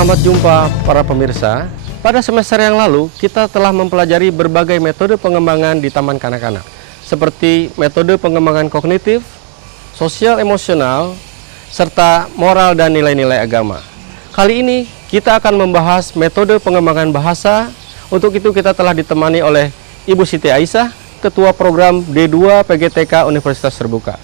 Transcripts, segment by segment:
Selamat jumpa para pemirsa. Pada semester yang lalu, kita telah mempelajari berbagai metode pengembangan di Taman Kanak-Kanak, seperti metode pengembangan kognitif, sosial emosional, serta moral dan nilai-nilai agama. Kali ini, kita akan membahas metode pengembangan bahasa. Untuk itu, kita telah ditemani oleh Ibu Siti Aisyah, Ketua Program D2 PGTK Universitas Terbuka.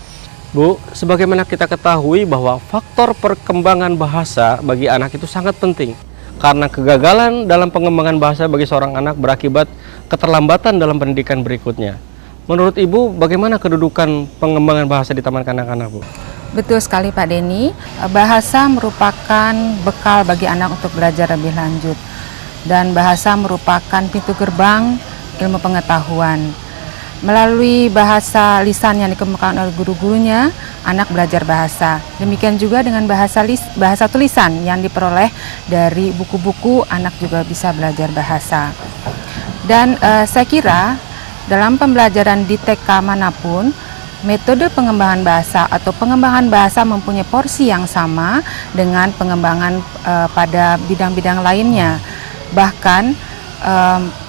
Bu, sebagaimana kita ketahui bahwa faktor perkembangan bahasa bagi anak itu sangat penting. Karena kegagalan dalam pengembangan bahasa bagi seorang anak berakibat keterlambatan dalam pendidikan berikutnya. Menurut Ibu, bagaimana kedudukan pengembangan bahasa di Taman Kanak-Kanak, Bu? Betul sekali Pak Denny, bahasa merupakan bekal bagi anak untuk belajar lebih lanjut. Dan bahasa merupakan pintu gerbang ilmu pengetahuan. Melalui bahasa lisan yang dikembangkan oleh guru-gurunya, anak belajar bahasa. Demikian juga dengan bahasa tulisan yang diperoleh dari buku-buku, anak juga bisa belajar bahasa. Dan saya kira dalam pembelajaran di TK manapun, metode pengembangan bahasa atau pengembangan bahasa mempunyai porsi yang sama dengan pengembangan pada bidang-bidang lainnya. Bahkan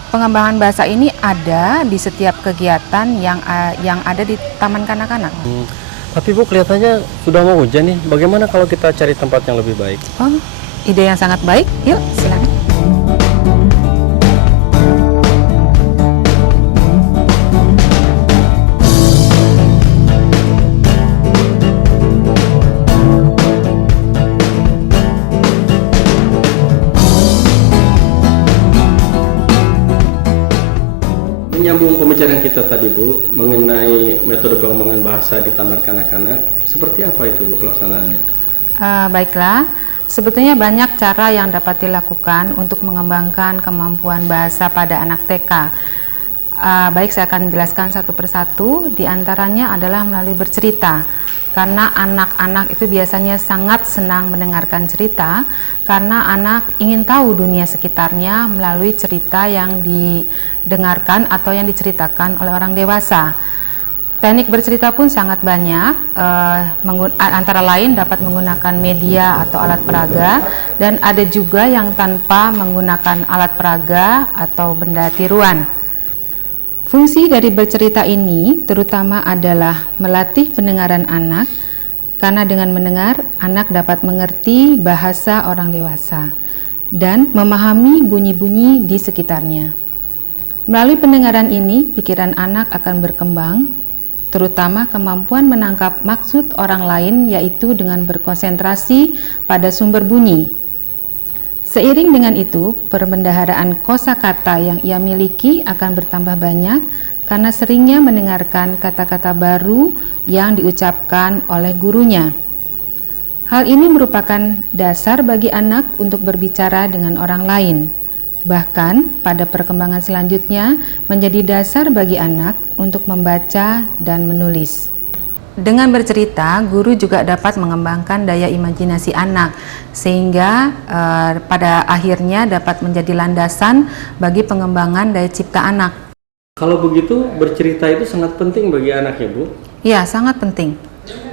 pengembangan bahasa ini ada di setiap kegiatan yang ada di Taman Kanak-Kanak. Tapi Bu, kelihatannya sudah mau hujan nih. Bagaimana kalau kita cari tempat yang lebih baik? Oh, ide yang sangat baik. Yuk, silakan. Menyambung pembicaraan kita tadi, Bu, mengenai metode pengembangan bahasa di Taman Kanak-Kanak, seperti apa itu, Bu, pelaksanaannya? Baiklah, sebetulnya banyak cara yang dapat dilakukan untuk mengembangkan kemampuan bahasa pada anak TK. Baik, saya akan jelaskan satu persatu. Di antaranya adalah melalui bercerita. Karena anak-anak itu biasanya sangat senang mendengarkan cerita, karena anak ingin tahu dunia sekitarnya melalui cerita yang didengarkan atau yang diceritakan oleh orang dewasa. Teknik bercerita pun sangat banyak, antara lain dapat menggunakan media atau alat peraga, dan ada juga yang tanpa menggunakan alat peraga atau benda tiruan. Fungsi dari bercerita ini terutama adalah melatih pendengaran anak, karena dengan mendengar, anak dapat mengerti bahasa orang dewasa dan memahami bunyi-bunyi di sekitarnya. Melalui pendengaran ini, pikiran anak akan berkembang, terutama kemampuan menangkap maksud orang lain, yaitu dengan berkonsentrasi pada sumber bunyi. Seiring dengan itu, perbendaharaan kosakata yang ia miliki akan bertambah banyak karena seringnya mendengarkan kata-kata baru yang diucapkan oleh gurunya. Hal ini merupakan dasar bagi anak untuk berbicara dengan orang lain. Bahkan pada perkembangan selanjutnya menjadi dasar bagi anak untuk membaca dan menulis. Dengan bercerita, guru juga dapat mengembangkan daya imajinasi anak, sehingga pada akhirnya dapat menjadi landasan bagi pengembangan daya cipta anak. Kalau begitu, bercerita itu sangat penting bagi anak, ya, Bu? Ya, sangat penting.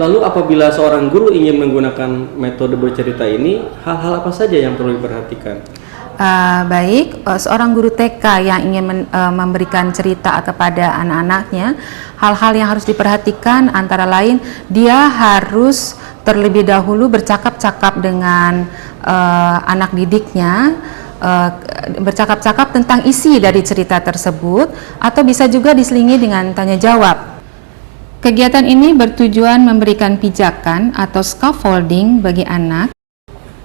Lalu apabila seorang guru ingin menggunakan metode bercerita ini, hal-hal apa saja yang perlu diperhatikan? Baik, seorang guru TK yang ingin memberikan cerita kepada anak-anaknya, hal-hal yang harus diperhatikan antara lain dia harus terlebih dahulu bercakap-cakap dengan anak didiknya, bercakap-cakap tentang isi dari cerita tersebut, atau bisa juga diselingi dengan tanya jawab. Kegiatan ini bertujuan memberikan pijakan atau scaffolding bagi anak,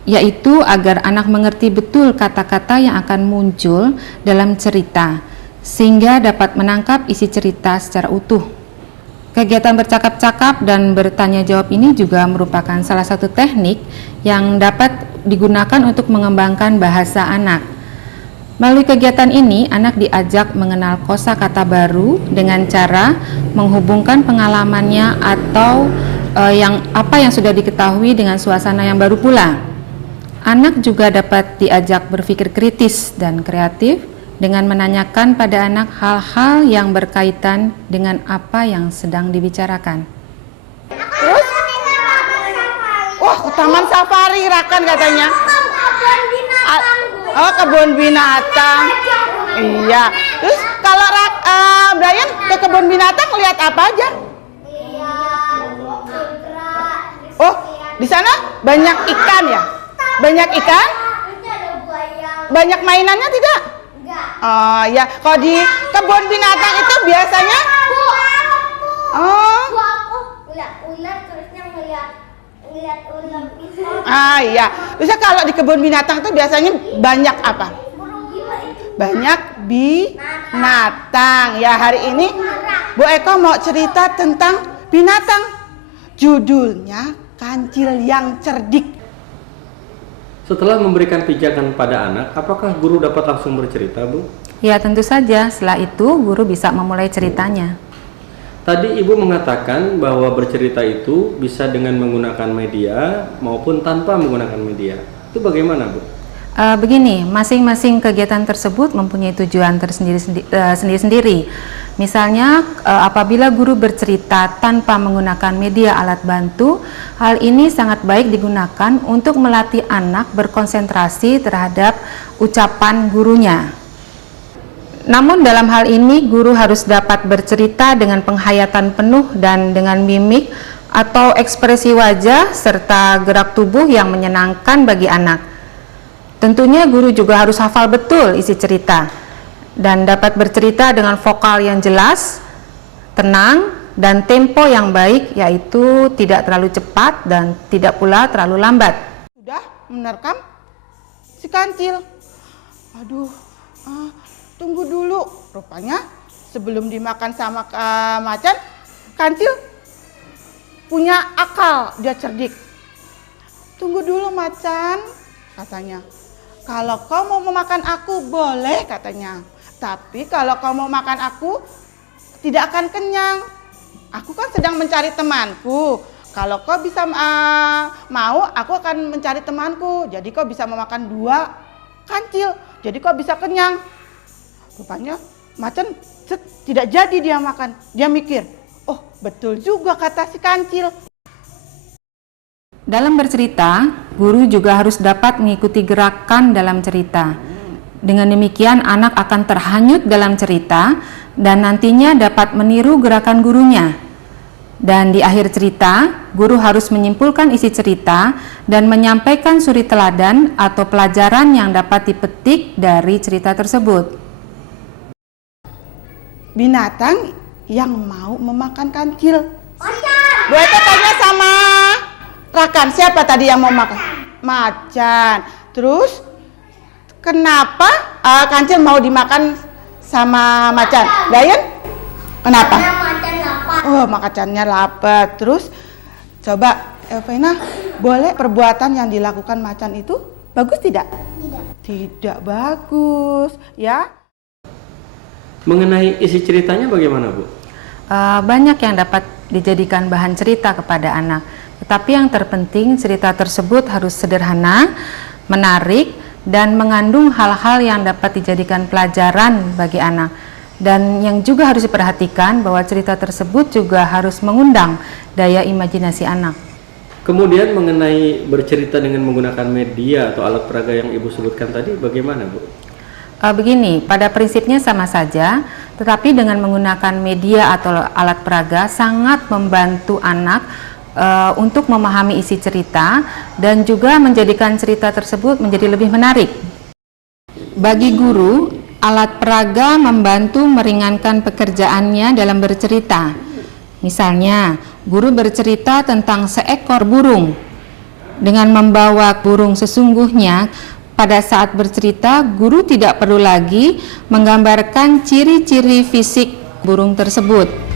yaitu agar anak mengerti betul kata-kata yang akan muncul dalam cerita, sehingga dapat menangkap isi cerita secara utuh. Kegiatan bercakap-cakap dan bertanya jawab ini juga merupakan salah satu teknik yang dapat digunakan untuk mengembangkan bahasa anak. Melalui kegiatan ini, anak diajak mengenal kosakata baru dengan cara menghubungkan pengalamannya atau apa yang sudah diketahui dengan suasana yang baru pula. Anak juga dapat diajak berpikir kritis dan kreatif dengan menanyakan pada anak hal-hal yang berkaitan dengan apa yang sedang dibicarakan. Terus? Wah, ke taman safari Rakan katanya. Oh, kebun binatang. Iya. Terus kalau Brian ke kebun binatang lihat apa aja? Oh, di sana banyak ikan ya? Banyak ikan? Banyak mainannya tidak? Oh ya, kalau di kebun binatang itu biasanya iya. Bisa kalau di kebun binatang itu biasanya banyak apa? Banyak binatang. Ya, hari ini Bu Eko mau cerita tentang binatang. Judulnya Kancil yang Cerdik. Setelah memberikan pijakan pada anak, apakah guru dapat langsung bercerita, Bu? Ya, tentu saja. Setelah itu, guru bisa memulai ceritanya. Tadi Ibu mengatakan bahwa bercerita itu bisa dengan menggunakan media maupun tanpa menggunakan media. Itu bagaimana, Bu? Begini, masing-masing kegiatan tersebut mempunyai tujuan sendiri-sendiri. Misalnya, apabila guru bercerita tanpa menggunakan media alat bantu, hal ini sangat baik digunakan untuk melatih anak berkonsentrasi terhadap ucapan gurunya. Namun dalam hal ini, guru harus dapat bercerita dengan penghayatan penuh dan dengan mimik atau ekspresi wajah serta gerak tubuh yang menyenangkan bagi anak. Tentunya guru juga harus hafal betul isi cerita dan dapat bercerita dengan vokal yang jelas, tenang, dan tempo yang baik, yaitu tidak terlalu cepat dan tidak pula terlalu lambat. Sudah menerkam si Kancil. Aduh, tunggu dulu. Rupanya sebelum dimakan sama macan, Kancil punya akal, dia cerdik. Tunggu dulu macan, katanya. Kalau kau mau memakan aku, boleh, katanya. Tapi kalau kau mau makan aku, tidak akan kenyang. Aku kan sedang mencari temanku. Kalau kau bisa mau, aku akan mencari temanku. Jadi kau bisa memakan 2 kancil. Jadi kau bisa kenyang. Rupanya macan tidak jadi dia makan. Dia mikir, oh betul juga kata si kancil. Dalam bercerita, guru juga harus dapat mengikuti gerakan dalam cerita. Dengan demikian, anak akan terhanyut dalam cerita dan nantinya dapat meniru gerakan gurunya. Dan di akhir cerita, guru harus menyimpulkan isi cerita dan menyampaikan suri teladan atau pelajaran yang dapat dipetik dari cerita tersebut. Binatang yang mau memakan kancil. Bu Eko tanya sama Rakan, siapa tadi yang mau makan? Macan. Terus kenapa kancil mau dimakan sama macan? Lion? Kenapa? Macan lapar. Oh, macannya lapar. Terus coba Elvina, boleh perbuatan yang dilakukan macan itu bagus tidak? Tidak. Tidak bagus, ya. Mengenai isi ceritanya bagaimana, Bu? Banyak yang dapat dijadikan bahan cerita kepada anak. Tetapi yang terpenting, cerita tersebut harus sederhana, menarik, dan mengandung hal-hal yang dapat dijadikan pelajaran bagi anak. Dan yang juga harus diperhatikan bahwa cerita tersebut juga harus mengundang daya imajinasi anak. Kemudian mengenai bercerita dengan menggunakan media atau alat peraga yang Ibu sebutkan tadi, bagaimana, Bu? Begini, pada prinsipnya sama saja, tetapi dengan menggunakan media atau alat peraga sangat membantu anak untuk memahami isi cerita dan juga menjadikan cerita tersebut menjadi lebih menarik. Bagi guru, alat peraga membantu meringankan pekerjaannya dalam bercerita. Misalnya, guru bercerita tentang seekor burung. Dengan membawa burung sesungguhnya, pada saat bercerita, guru tidak perlu lagi menggambarkan ciri-ciri fisik burung tersebut.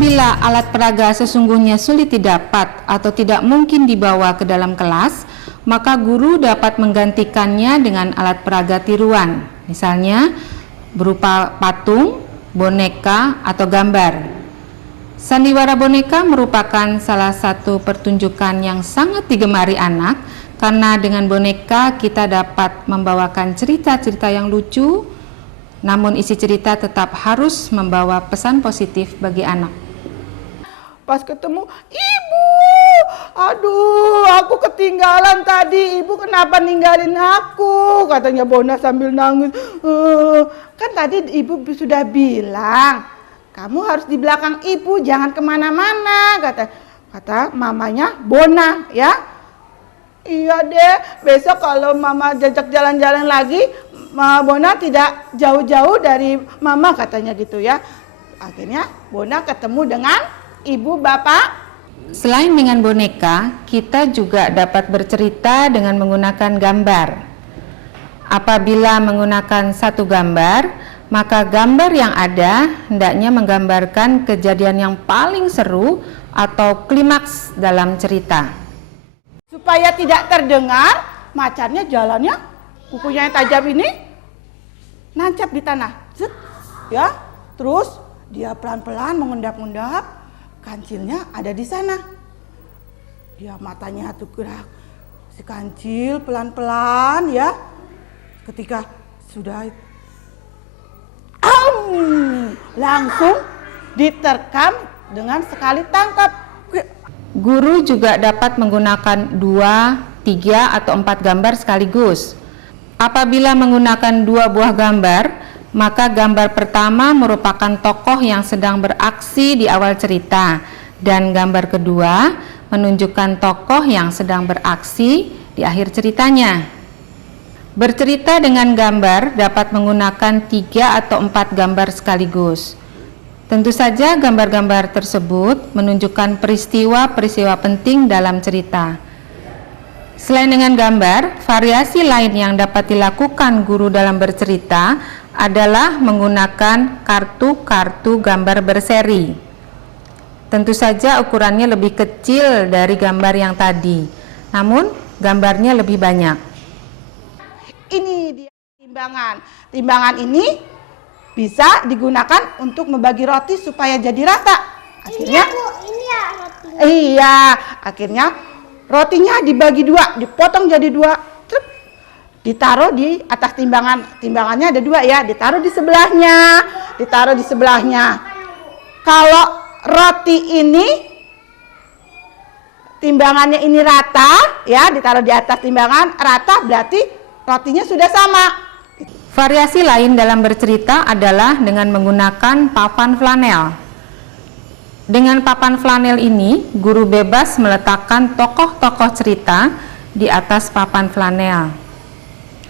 Apabila alat peraga sesungguhnya sulit didapat atau tidak mungkin dibawa ke dalam kelas, maka guru dapat menggantikannya dengan alat peraga tiruan, misalnya berupa patung, boneka, atau gambar. Sandiwara boneka merupakan salah satu pertunjukan yang sangat digemari anak, karena dengan boneka kita dapat membawakan cerita-cerita yang lucu, namun isi cerita tetap harus membawa pesan positif bagi anak. Pas ketemu, ibu, aduh, aku ketinggalan tadi. Ibu kenapa ninggalin aku? Katanya Bona sambil nangis. Kan tadi ibu sudah bilang, kamu harus di belakang ibu, jangan kemana-mana. Kata mamanya Bona, ya. Iya deh, besok kalau mama jajak jalan-jalan lagi, Bona tidak jauh-jauh dari mama, katanya gitu ya. Akhirnya Bona ketemu dengan ibu bapak. Selain dengan boneka, kita juga dapat bercerita dengan menggunakan gambar. Apabila menggunakan satu gambar, maka gambar yang ada hendaknya menggambarkan kejadian yang paling seru atau klimaks dalam cerita. Supaya tidak terdengar, macannya jalannya, kukunya yang tajam ini nancap di tanah. Zet, ya. Terus dia pelan-pelan mengendap-endap, kancilnya ada di sana. Dia matanya tuh gerak. Si kancil pelan-pelan ya. Ketika sudah langsung diterkam dengan sekali tangkap. Guru juga dapat menggunakan 2, 3, atau 4 gambar sekaligus. Apabila menggunakan 2 buah gambar, maka gambar pertama merupakan tokoh yang sedang beraksi di awal cerita, dan gambar kedua menunjukkan tokoh yang sedang beraksi di akhir ceritanya. Bercerita dengan gambar dapat menggunakan 3 atau 4 gambar sekaligus. Tentu saja gambar-gambar tersebut menunjukkan peristiwa-peristiwa penting dalam cerita. Selain dengan gambar, variasi lain yang dapat dilakukan guru dalam bercerita adalah menggunakan kartu-kartu gambar berseri. Tentu saja ukurannya lebih kecil dari gambar yang tadi, namun gambarnya lebih banyak. Ini dia timbangan. Timbangan ini bisa digunakan untuk membagi roti supaya jadi rata. Akhirnya, ini ya rotinya. iya, akhirnya rotinya dibagi 2, dipotong jadi 2, ditaruh di atas timbangan. Timbangannya ada 2 ya, ditaruh di sebelahnya. Kalau roti ini timbangannya ini rata, ya, ditaruh di atas timbangan rata, berarti rotinya sudah sama. Variasi lain dalam bercerita adalah dengan menggunakan papan flanel. Dengan papan flanel ini, guru bebas meletakkan tokoh-tokoh cerita di atas papan flanel.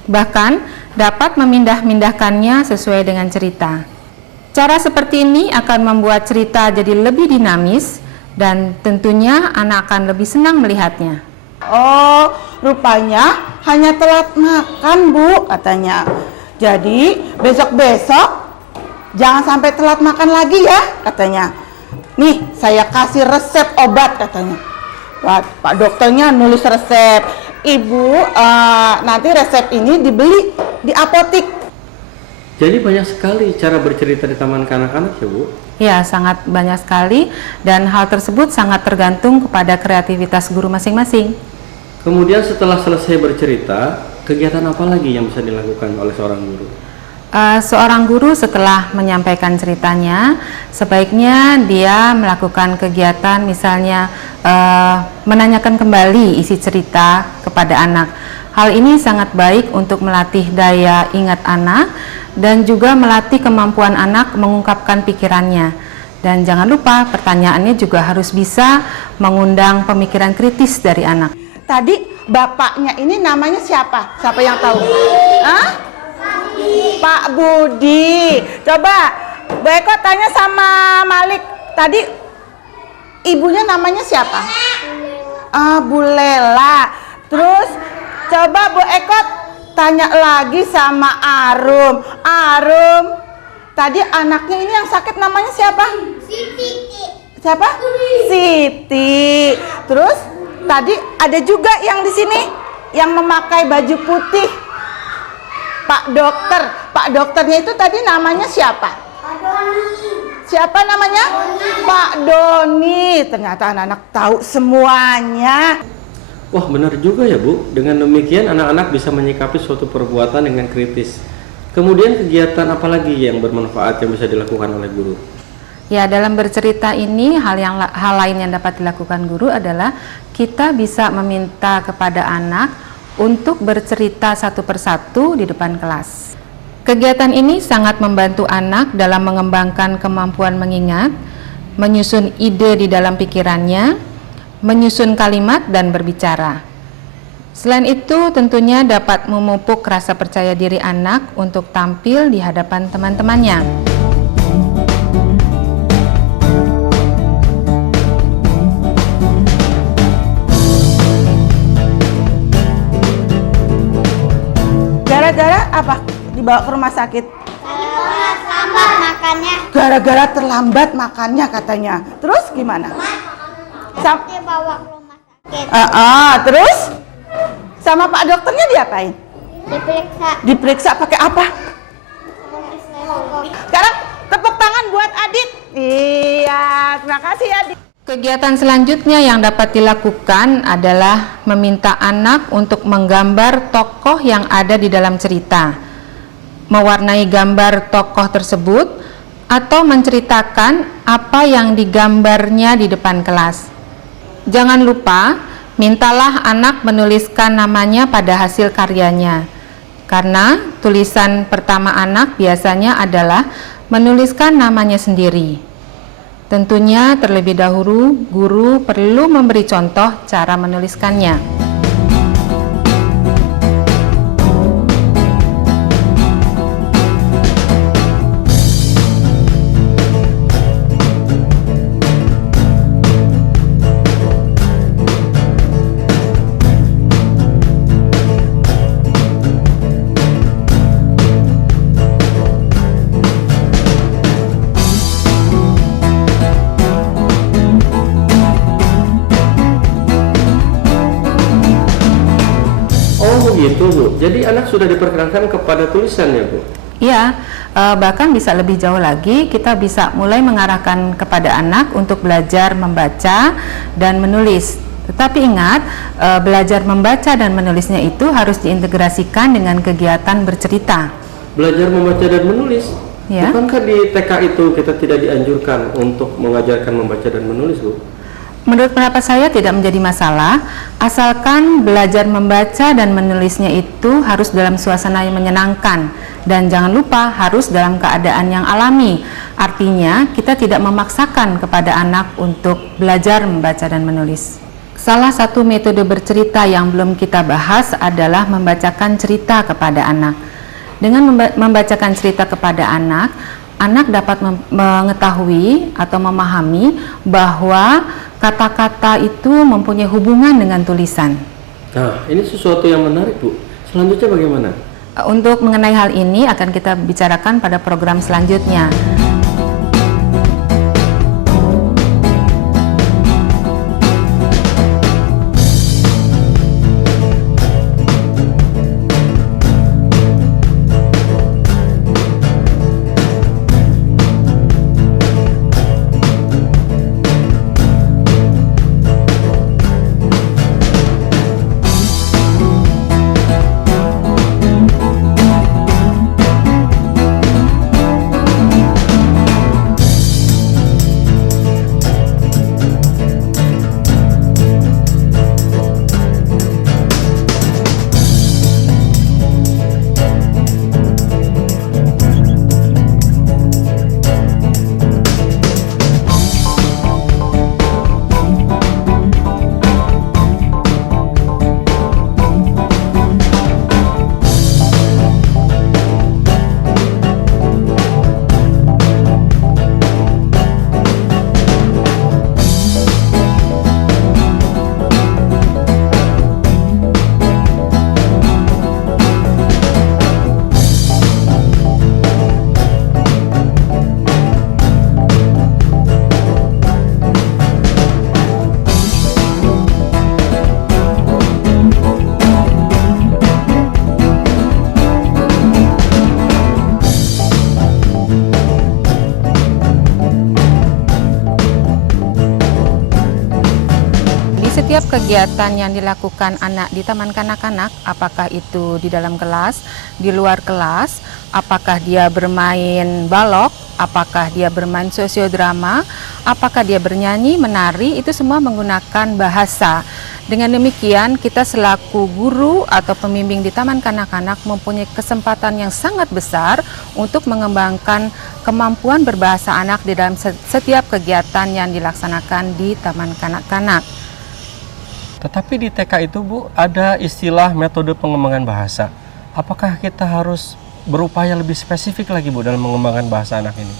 Bahkan dapat memindah-mindahkannya sesuai dengan cerita. Cara seperti ini akan membuat cerita jadi lebih dinamis dan tentunya anak akan lebih senang melihatnya. Oh, rupanya hanya telat makan, Bu, katanya. Jadi besok-besok jangan sampai telat makan lagi ya, katanya. Nih, saya kasih resep obat, katanya. Pak dokternya nulis resep. Ibu, nanti resep ini dibeli di apotik. Jadi banyak sekali cara bercerita di taman kanak-kanak ya Bu? Ya, sangat banyak sekali, dan hal tersebut sangat tergantung kepada kreativitas guru masing-masing. Kemudian setelah selesai bercerita, kegiatan apa lagi yang bisa dilakukan oleh seorang guru? Seorang guru setelah menyampaikan ceritanya, sebaiknya dia melakukan kegiatan misalnya menanyakan kembali isi cerita kepada anak. Hal ini sangat baik untuk melatih daya ingat anak dan juga melatih kemampuan anak mengungkapkan pikirannya. Dan jangan lupa pertanyaannya juga harus bisa mengundang pemikiran kritis dari anak. Tadi bapaknya ini namanya siapa? Siapa yang tahu? Hah? Pak Budi. Coba Bu Eko tanya sama Malik. Tadi ibunya namanya siapa? Bu Lela. Terus coba Bu Eko tanya lagi sama Arum. Arum, tadi anaknya ini yang sakit namanya siapa? Si Titi. Siapa? Siti. Terus tadi ada juga yang di sini yang memakai baju putih. Pak dokter. Pak dokternya itu tadi namanya siapa? Siapa namanya? Pak Doni. Ternyata anak-anak tahu semuanya. Wah, benar juga ya Bu. Dengan demikian anak-anak bisa menyikapi suatu perbuatan dengan kritis. Kemudian kegiatan apa lagi yang bermanfaat yang bisa dilakukan oleh guru? Ya, dalam bercerita ini hal lain yang dapat dilakukan guru adalah kita bisa meminta kepada anak untuk bercerita satu persatu di depan kelas. Kegiatan ini sangat membantu anak dalam mengembangkan kemampuan mengingat, menyusun ide di dalam pikirannya, menyusun kalimat dan berbicara. Selain itu, tentunya dapat memupuk rasa percaya diri anak untuk tampil di hadapan teman-temannya. Gara-gara apa dibawa ke rumah sakit? Terlambat makannya. Gara-gara terlambat makannya katanya. Terus gimana? Dia bawa ke rumah sakit. Terus sama Pak dokternya diapain? Diperiksa. Diperiksa pakai apa? Sekarang tepuk tangan buat Adit. Iya, terima kasih Adit. Kegiatan selanjutnya yang dapat dilakukan adalah meminta anak untuk menggambar tokoh yang ada di dalam cerita, mewarnai gambar tokoh tersebut, atau menceritakan apa yang digambarnya di depan kelas. Jangan lupa, mintalah anak menuliskan namanya pada hasil karyanya, karena tulisan pertama anak biasanya adalah menuliskan namanya sendiri. Tentunya terlebih dahulu guru perlu memberi contoh cara menuliskannya. Gitu Bu, jadi anak sudah diperkenalkan kepada tulisannya Bu? Iya, bahkan bisa lebih jauh lagi, kita bisa mulai mengarahkan kepada anak untuk belajar membaca dan menulis. Tetapi ingat, belajar membaca dan menulisnya itu harus diintegrasikan dengan kegiatan bercerita. Belajar membaca dan menulis? Ya. Bukankah di TK itu kita tidak dianjurkan untuk mengajarkan membaca dan menulis Bu? Menurut pendapat saya tidak menjadi masalah, asalkan belajar membaca dan menulisnya itu harus dalam suasana yang menyenangkan, dan jangan lupa harus dalam keadaan yang alami. Artinya kita tidak memaksakan kepada anak untuk belajar membaca dan menulis. Salah satu metode bercerita yang belum kita bahas adalah membacakan cerita kepada anak. Dengan membacakan cerita kepada anak dapat mengetahui atau memahami bahwa kata-kata itu mempunyai hubungan dengan tulisan. Nah, ini sesuatu yang menarik Bu. Selanjutnya bagaimana? Untuk mengenai hal ini akan kita bicarakan pada program selanjutnya. kegiatan yang dilakukan anak di taman kanak-kanak, apakah itu di dalam kelas, di luar kelas, apakah dia bermain balok, apakah dia bermain sosiodrama, apakah dia bernyanyi, menari, itu semua menggunakan bahasa. Dengan demikian, kita selaku guru atau pembimbing di taman kanak-kanak mempunyai kesempatan yang sangat besar untuk mengembangkan kemampuan berbahasa anak di dalam setiap kegiatan yang dilaksanakan di taman kanak-kanak. Tetapi di TK itu Bu, ada istilah metode pengembangan bahasa. Apakah kita harus berupaya lebih spesifik lagi Bu dalam mengembangkan bahasa anak ini?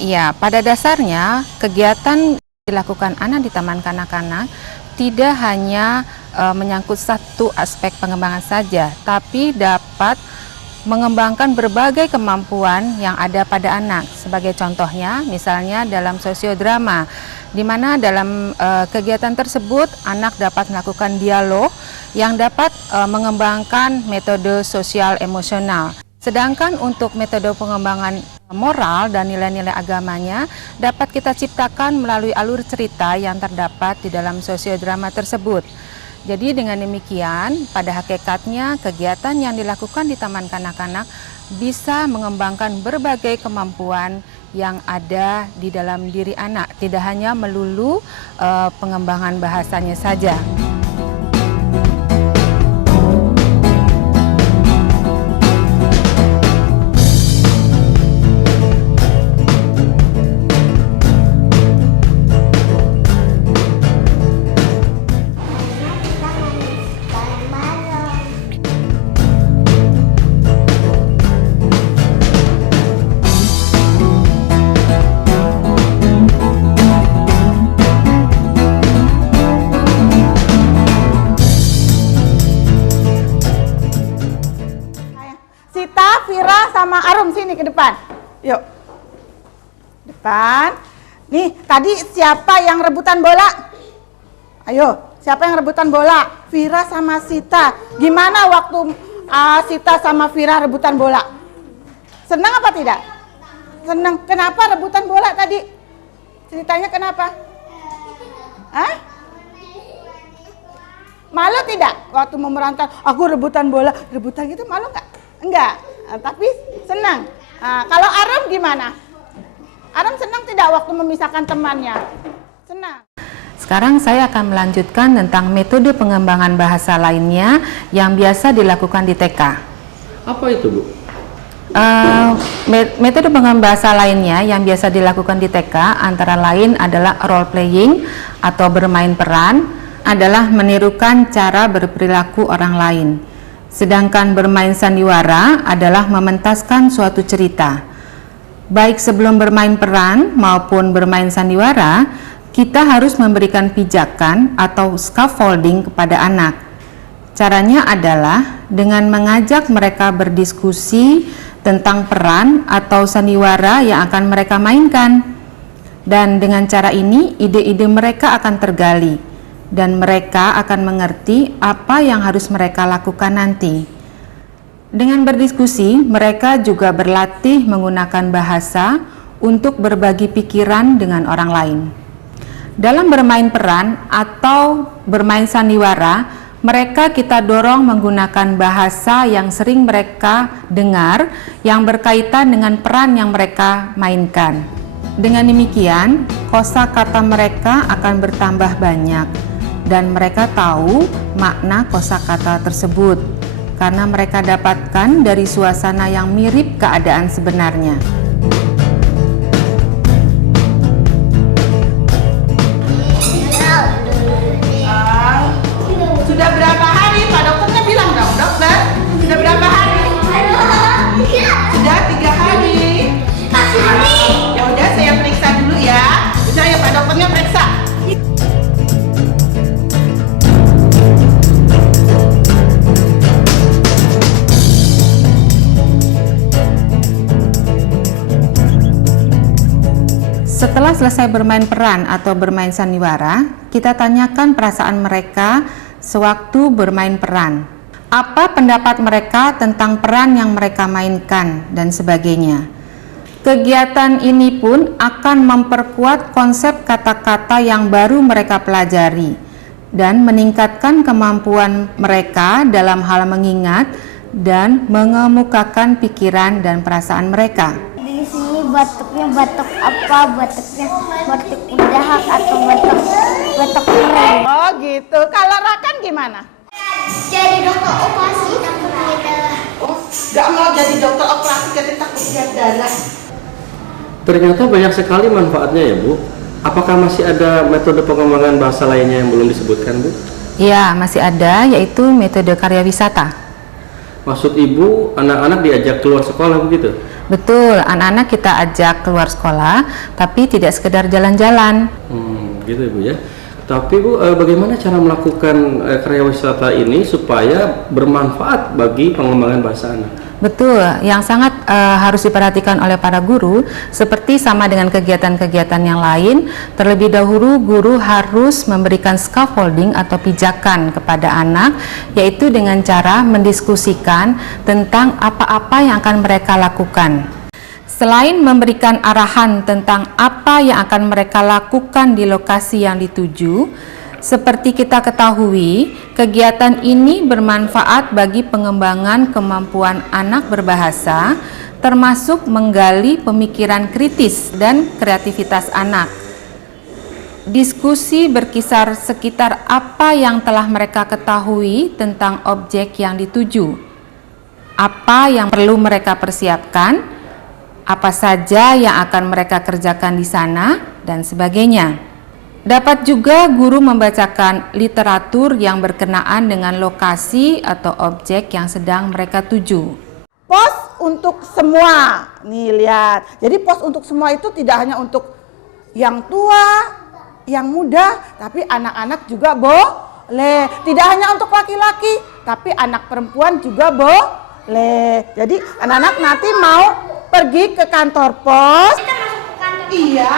Iya, pada dasarnya kegiatan dilakukan anak di taman kanak-kanak tidak hanya menyangkut satu aspek pengembangan saja, tapi dapat mengembangkan berbagai kemampuan yang ada pada anak. Sebagai contohnya, misalnya dalam sosiodrama, di mana dalam kegiatan tersebut anak dapat melakukan dialog yang dapat mengembangkan metode sosial emosional. Sedangkan untuk metode pengembangan moral dan nilai-nilai agamanya dapat kita ciptakan melalui alur cerita yang terdapat di dalam sosiodrama tersebut. Jadi dengan demikian, pada hakikatnya kegiatan yang dilakukan di taman kanak-kanak bisa mengembangkan berbagai kemampuan yang ada di dalam diri anak, tidak hanya melulu pengembangan bahasanya saja. Sita, Vira, sama Arum sini ke depan. Yuk. Depan. Nih, tadi siapa yang rebutan bola? Ayo, siapa yang rebutan bola? Vira sama Sita. Gimana waktu Sita sama Vira rebutan bola? Senang apa tidak? Senang. Kenapa rebutan bola tadi? Ceritanya kenapa? Hah? Malu tidak waktu memerankan aku rebutan bola? Rebutan gitu malu nggak? Enggak, tapi senang. Kalau Arum gimana? Arum senang tidak waktu memisahkan temannya? Senang. Sekarang saya akan melanjutkan tentang metode pengembangan bahasa lainnya yang biasa dilakukan di TK. Apa itu Bu? Metode pengembangan bahasa lainnya yang biasa dilakukan di TK antara lain adalah role playing atau bermain peran, adalah menirukan cara berperilaku orang lain. Sedangkan bermain sandiwara adalah mementaskan suatu cerita. Baik sebelum bermain peran maupun bermain sandiwara, kita harus memberikan pijakan atau scaffolding kepada anak. Caranya adalah dengan mengajak mereka berdiskusi tentang peran atau sandiwara yang akan mereka mainkan. Dan dengan cara ini, ide-ide mereka akan tergali dan mereka akan mengerti apa yang harus mereka lakukan nanti. Dengan berdiskusi, mereka juga berlatih menggunakan bahasa untuk berbagi pikiran dengan orang lain. Dalam bermain peran atau bermain sandiwara, mereka kita dorong menggunakan bahasa yang sering mereka dengar yang berkaitan dengan peran yang mereka mainkan. Dengan demikian, kosakata mereka akan bertambah banyak dan mereka tahu makna kosakata tersebut karena mereka dapatkan dari suasana yang mirip keadaan sebenarnya. Sudah berapa hari? Pak dokternya bilang dong, dokter. Sudah berapa hari? Sudah 3 hari. Ya udah, saya periksa dulu ya. Saya Pak dokternya periksa. Setelah selesai bermain peran atau bermain sandiwara, kita tanyakan perasaan mereka sewaktu bermain peran. Apa pendapat mereka tentang peran yang mereka mainkan dan sebagainya. Kegiatan ini pun akan memperkuat konsep kata-kata yang baru mereka pelajari. dan meningkatkan kemampuan mereka dalam hal mengingat dan mengemukakan pikiran dan perasaan mereka. Di sini batuknya batuk apa? Batuknya batuk dahak atau batuk kering. Oh gitu. Kalau Rakan gimana? Jadi dokter operasi takut lihat darah. Oh, nggak mau jadi dokter operasi karena takut lihat darah. Ternyata banyak sekali manfaatnya ya Bu. Apakah masih ada metode pengembangan bahasa lainnya yang belum disebutkan Bu? Ya, masih ada, yaitu metode karya wisata. Maksud Ibu anak-anak diajak keluar sekolah begitu? Betul, anak-anak kita ajak keluar sekolah, tapi tidak sekedar jalan-jalan. Gitu Ibu ya. Tapi Bu, bagaimana cara melakukan karya wisata ini supaya bermanfaat bagi pengembangan bahasa anak? Betul, yang sangat harus diperhatikan oleh para guru, seperti sama dengan kegiatan-kegiatan yang lain, terlebih dahulu guru harus memberikan scaffolding atau pijakan kepada anak, yaitu dengan cara mendiskusikan tentang apa-apa yang akan mereka lakukan. Selain memberikan arahan tentang apa yang akan mereka lakukan di lokasi yang dituju, seperti kita ketahui, kegiatan ini bermanfaat bagi pengembangan kemampuan anak berbahasa, termasuk menggali pemikiran kritis dan kreativitas anak. Diskusi berkisar sekitar apa yang telah mereka ketahui tentang objek yang dituju, apa yang perlu mereka persiapkan, apa saja yang akan mereka kerjakan di sana, dan sebagainya. Dapat juga guru membacakan literatur yang berkenaan dengan lokasi atau objek yang sedang mereka tuju. Pos untuk semua. Nih lihat. Jadi pos untuk semua itu tidak hanya untuk yang tua, yang muda, tapi anak-anak juga boleh. Tidak hanya untuk laki-laki, tapi anak perempuan juga boleh. Jadi anak-anak nanti mau pergi ke kantor pos. Kita masuk ke kantor. Iya.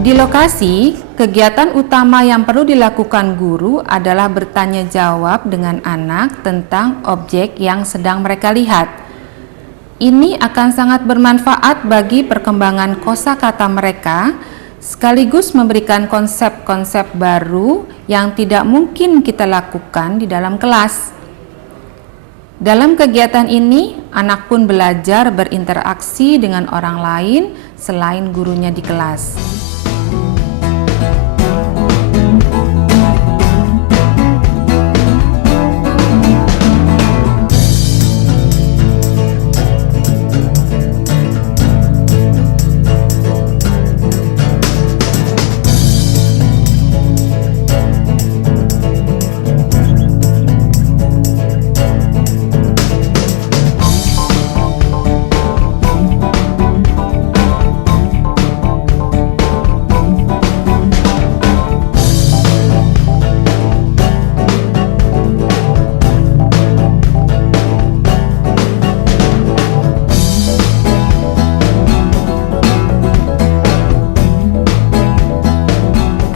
Di lokasi, kegiatan utama yang perlu dilakukan guru adalah bertanya jawab dengan anak tentang objek yang sedang mereka lihat. Ini akan sangat bermanfaat bagi perkembangan kosakata mereka, sekaligus memberikan konsep-konsep baru yang tidak mungkin kita lakukan di dalam kelas. Dalam kegiatan ini, anak pun belajar berinteraksi dengan orang lain selain gurunya di kelas.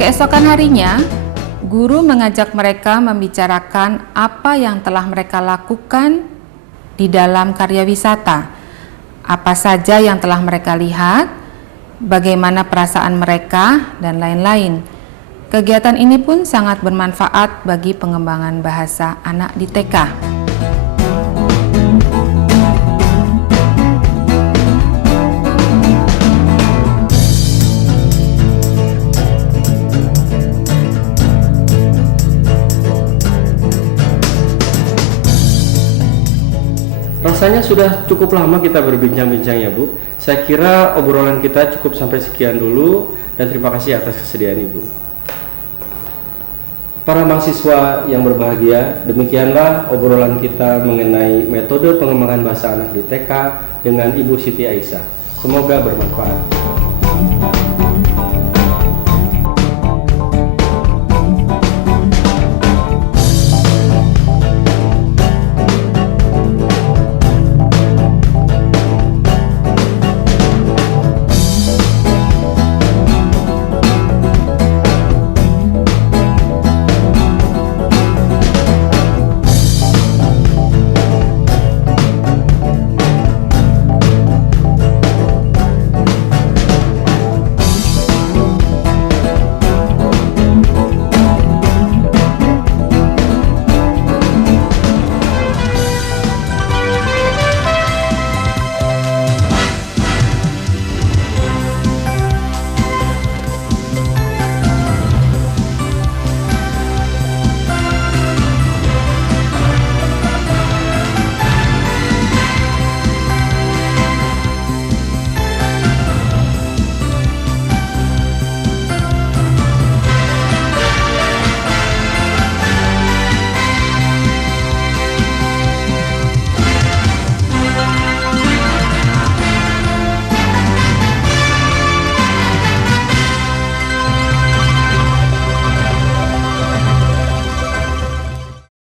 Keesokan harinya, guru mengajak mereka membicarakan apa yang telah mereka lakukan di dalam karya wisata, apa saja yang telah mereka lihat, bagaimana perasaan mereka, dan lain-lain. Kegiatan ini pun sangat bermanfaat bagi pengembangan bahasa anak di TK. Rasanya sudah cukup lama kita berbincang-bincang ya Bu. Saya kira obrolan kita cukup sampai sekian dulu dan terima kasih atas kesediaan Ibu. Para mahasiswa yang berbahagia, demikianlah obrolan kita mengenai metode pengembangan bahasa anak di TK dengan Ibu Siti Aisyah. Semoga bermanfaat.